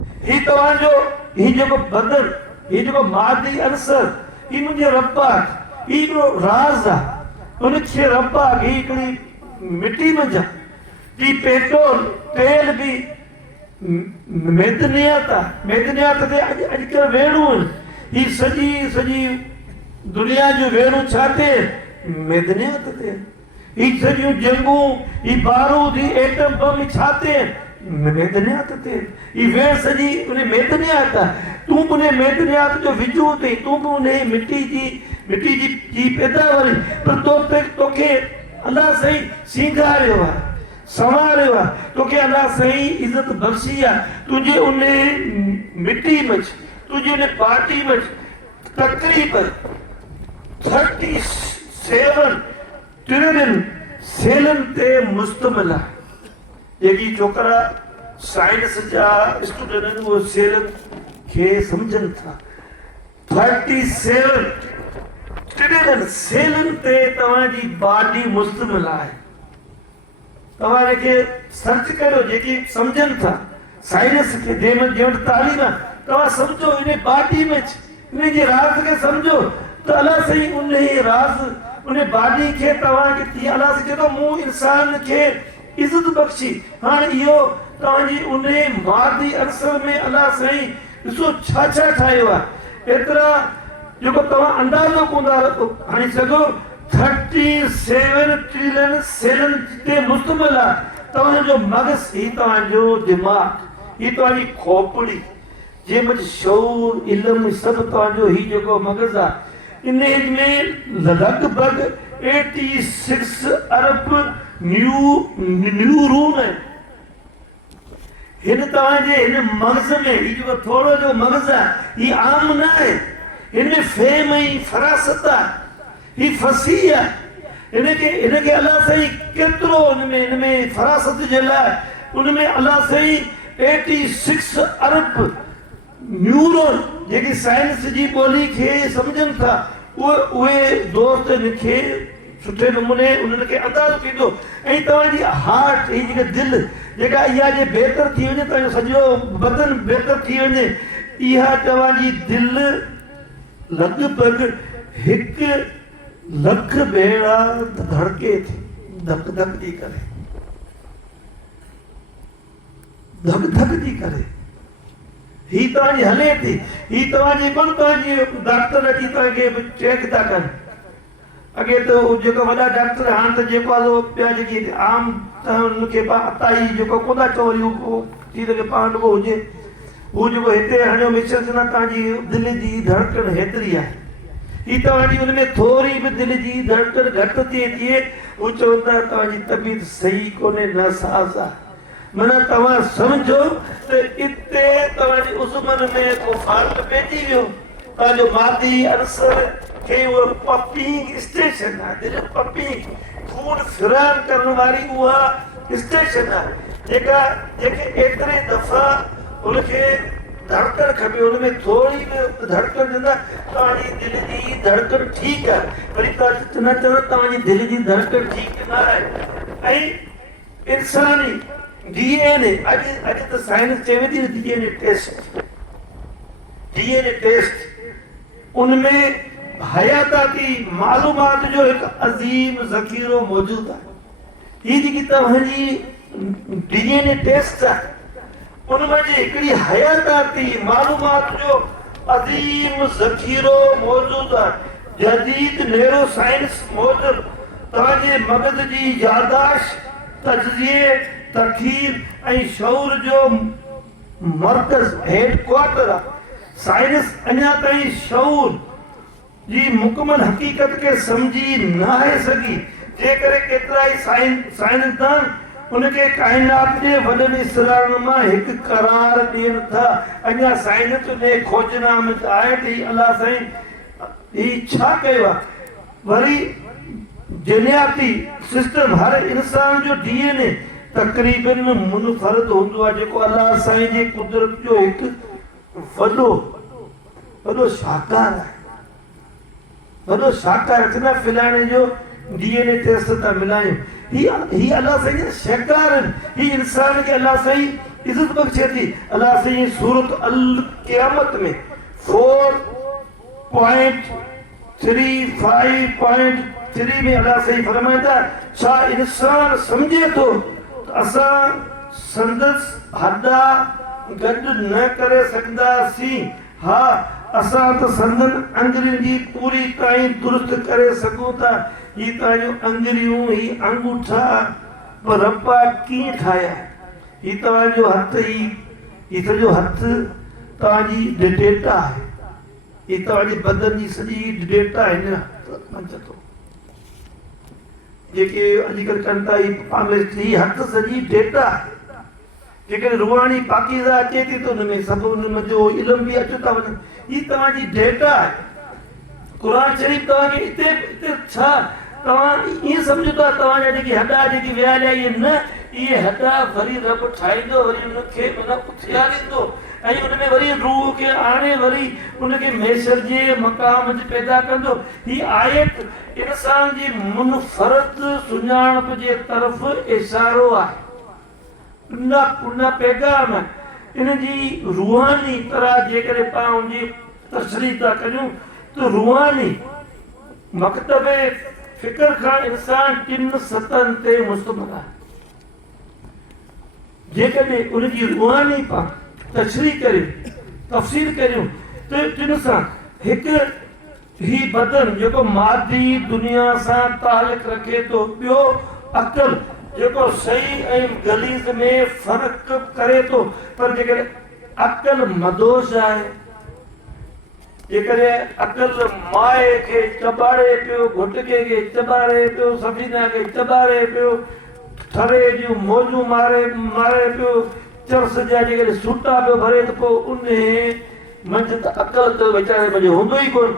ही तव्हांजो ही जेको बदन ही जेको मादी अनसर ही मुंहिंजे रब आहे ही हिकिड़ो राज़ आहे उनखे रब आहे ही हिकिड़ी मिटी मंझि आहे ही पेट्रोल तेल बि मैदनियात आहे मैदनियात ते अॼुकल्ह वेड़ूं आहिनि ही सॼी दुनिया जूं वेड़ूं छा ते मैदनियात ते ही सॼियूं जंगूं ही बारूद ही एटम बम छा ते मैदनियात ते ही वेड़ सॼी उन मैदनियात आहे तूं बि उन मैदनियात जो विझूं अथई तूं बि उन मिटी जी पैदावारी पर तोखे अलाह साईं सींगारियो आहे संवारियो आहे तोखे अलाह साईं इज़त बख़्शी आहे तुंहिंजे उन मिटी मंझि तुंहिंजे उन पार्टी मंझि तक़रीबन 37 ट्रिलियन सेलनि ते मुश्तमिल आहे जेकी छोकिरा साइंस जा स्टूडेंट आहिनि उहे सेलनि खे सम्झनि था 37 ट्रिलियन सेलनि ते तव्हांजी बॉडी मुश्तमिल आहे तव्हां जेके सर्च करियो जेके सम्झनि था साइंस खे जंहिं वटि तालीम आहे तव्हां सम्झो इन बॉडी में इन जे राज़ खे सम्झो त अलाह साईं उन राज़ उन बॉडी खे तव्हांखे तीअं अलाह साईं चए थो मूं इंसान खे इज़त बख़्शी हाणे इहो तव्हांजी उन मादी अनसर में अलाह साईं ॾिसो छा छा ठाहियो आहे एतिरा जेको तव्हां अंदाज़ो कोन था हणी सघो 37 ट्रिलियन सेलनि ते मुश्तमिल आहे तव्हांजो मग़ज़ ही तव्हांजो दिमाग़ ही तव्हांजी खोपड़ी जंहिं में शऊर इल्म सभु तव्हांजो ही जेको मग़ज़ आहे इन में लॻभॻि 86 अरब न्यूरॉन आहिनि हिन तव्हांजे हिन मग़ज़ में ही जेको थोरो जो मग़ज़ आहे ही आम न आहे हिन फ़हम ऐं फ़रासत आहे ही फसी आहे हिनखे अलाह साईं केतिरो हिन में फ़रासत जे लाइ उन में अलाह साईं 86 अरब न्यूरॉन जेकी साइंस जी ॿोली खे सम्झनि था उहे दोस्त हिनखे सुठे नमूने उन्हनि खे अंदाज़ो थींदो ऐं तव्हांजी हार्ट ही जेका दिलि जेका इहा जे बहितर थी वञे तव्हांजो सॼो बदन बहितर थी वञे इहा तव्हांजी दिलि लॻभॻि 1 लख भेरा धड़के थी धक धक थी करे धक धक थी करे ही तव्हांजी हले थी ही तव्हांजी कोन तव्हांजी डॉक्टर अची तव्हांखे चेक था कनि अॻे त जेको वॾा डॉक्टर हाणे त जेको आहे ॿिया जेकी आम हुनखे अताई जेको कोन था चओ वरी थी सघे पाण उहो हुजे हू जेको हिते हणियो मिक्सर चवंदा तव्हांजी दिलि जी धड़कन हेतिरी आहे ही तव्हांजी हुन में थोरी बि दिलि जी धड़कन घटि थी थिए हू चवंदा तव्हांजी तबियत सही कोन्हे नासाज़ आहे माना तव्हां सम्झो त इते तव्हांजी उज़मन में को फाल्ट पइजी वियो तव्हांजो मादी अनसर खे उहो पंपिंग स्टेशन आहे दिलि पंपिंग खून फिरान करण वारी उहा स्टेशन आहे जेके एतिरे दफ़ा हुनखे धड़कन खपे हुनमें थोरी बि धड़कन ॾींदा तव्हांजी दिलि जी धड़कन ठीकु आहे वरी तव्हां न चवंदा तव्हांजी दिलि जी धड़कन ठीकु न आहे ऐं इंसानी DNA अॼु त साइंस चवे थी DNA टेस्ट उनमें हयाताती मालूमात जो हिकु अज़ीम ज़ख़ीरो मौजूदु आहे हीअ जेकी तव्हांजी DNA टेस्ट आहे उनमें हिकिड़ी हयाताती मालूमात जो अज़ीम ज़ख़ीरो मौजूदु आहे जदीद न्यूरो साइंस मूजिबि तव्हांजे मग़ज़ जी यादाश्त तजज़िये तख़ीर ऐं शऊर जो मर्कज़ हेडक्वार्टर आहे साइंस अञा ताईं शऊर जी मुकमल हक़ीक़त खे सम्झी न आहे सघी जे करे केतिरा ई साइंसदान उनखे काइनात जे वॾनि इसरारनि मां हिकु करार ॾियनि था अञा साइंस उन खोजना में आहे त अलाह साईं ही छा कयो आहे वरी जिनियाती सिस्टम हर इंसान जो DNA तक़रीबन मुनफरद हूंदो आहे जेको अलाह साईं जी कुदरत जो हिकु वॾो शाकार आहे वॾो शाकार चवंदा फलाणे जो DNA टेस्ट था मिलायूं ही अलाह साईं जा शाकार आहिनि ही इंसान खे अलाह साईं इज़त बख्शे थी। अल्लाह सही सूरत अल क़यामत में 4.35.3 में अल्लाह सही फरमाईंदा छा इंसान समझे तो असां संदस हदा गॾु न करे सघंदासीं। हा असां त संदन अंगरियुनि जी पूरी ताईं दुरुस्त करे सघूं था। ही तव्हांजूं अंगरियूं ही अंगूठा रब्बा कीअं ठाहिया? ही तव्हांजो हथु ही सॼो हथु तव्हांजी डेटा आहे। ही तव्हांजे बदन जी सॼी डेटा आहिनि। मंझ तो जेके अॼुकल्ह कनि था ही हथु सॼी डेटा आहे। जेकॾहिं रुहानी पाकीज़ा अचे थी त हुन में सभु हुन जो इल्मु बि अची था वञनि। ही तव्हांजी डेटा आहे। क़ुर शरीफ़ तव्हांखे हिते छा तव्हां ईअं सम्झो था तव्हांजा जेके हॾा जेकी विहाल आहे न इहे हॾा वरी रब ठाहींदो वरी उनखे उथियारींदो ऐं उन में वरी रूह खे आणे वरी उनखे मैसर जे मक़ाम ते पैदा कंदो। ही आयत इंसान जी मुनफ़रद सुञाणप जे तरफ़ इशारो आहे। उन पैगाम इन जी रूहानी तरह जेकॾहिं पाण हुनजी तशरीह था कयूं त रूहानी मकतब फ़िक्र खां इंसान 3 सतहनि ते मुश्तमिल आहे। जेकॾहिं उनजी रूहानी पाण तशरीह करियूं तफ़सील करियूं त 3 सां हिकु ही बदन जेको मादी दुनिया सां तालुक रखे थो। ॿियो अक़ल जेको सही ऐं गलीज़ में फ़र्क़ करे थो। पर जेकॾहिं अक़ल मदोश आहे जेकॾहिं अक़ल माए खे चॿारे पियो घुटके खे चॿारे पियो सफ़ीना खे चॿारे पियो थरे जूं मौजूं मारे पियो चर्स जा जेकॾहिं सूटा पियो भरे त पोइ उन मंझि त अक़ल त वीचारे में हूंदो ई कोन।